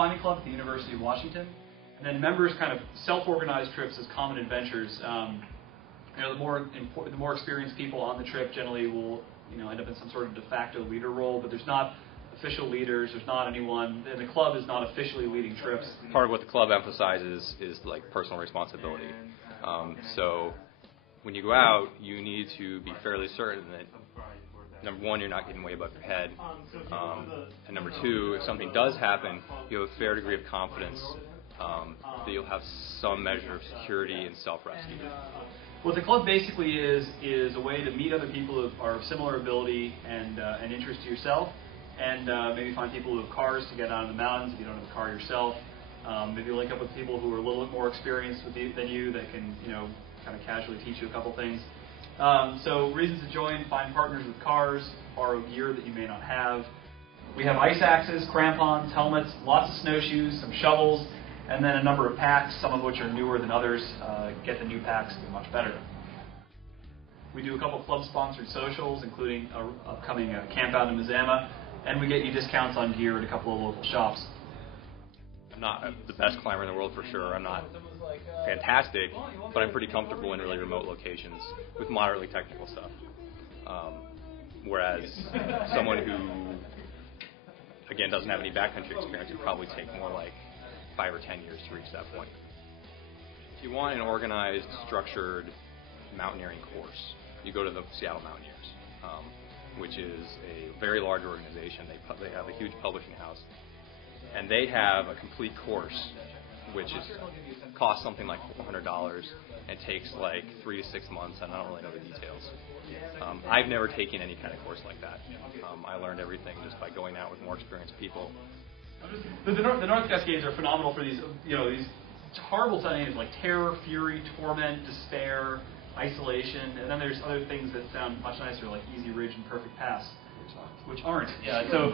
climbing club at the University of Washington. And then members kind of self-organize trips as common adventures. The more experienced people on the trip generally will end up in some sort of de facto leader role, but there's not official leaders. There's not anyone, and the club is not officially leading trips. Part of what the club emphasizes is like personal responsibility. So when you go out, you need to be fairly certain that, number one, you're not getting way above your head, and number two, if something does happen, you have a fair degree of confidence that you'll have some measure of security and self-rescue. What the club basically is a way to meet other people who are of similar ability and interest to yourself, and maybe find people who have cars to get out of the mountains if you don't have a car yourself. Maybe link up with people who are a little bit more experienced than you that can kind of casually teach you a couple things. So reasons to join: find partners with cars, borrow gear that you may not have. We have ice axes, crampons, helmets, lots of snowshoes, some shovels, and then a number of packs, some of which are newer than others. Get the new packs, they're much better. We do a couple club-sponsored socials, including an upcoming camp out in Mazama, and we get you discounts on gear at a couple of local shops. I'm not the best climber in the world for sure. I'm not fantastic, but I'm pretty comfortable in really remote locations with moderately technical stuff. Whereas someone who, again, doesn't have any backcountry experience would probably take more like 5 or 10 years to reach that point. If you want an organized, structured mountaineering course, you go to the Seattle Mountaineers, which is a very large organization. They have a huge publishing house, and they have a complete course which costs something like $400 and takes like 3 to 6 months, and I don't really know the details. I've never taken any kind of course like that. I learned everything just by going out with more experienced people. The North Cascades are phenomenal for these horrible names like terror, fury, torment, despair, isolation, and then there's other things that sound much nicer like Easy Ridge and Perfect Pass, which aren't. Yeah. So.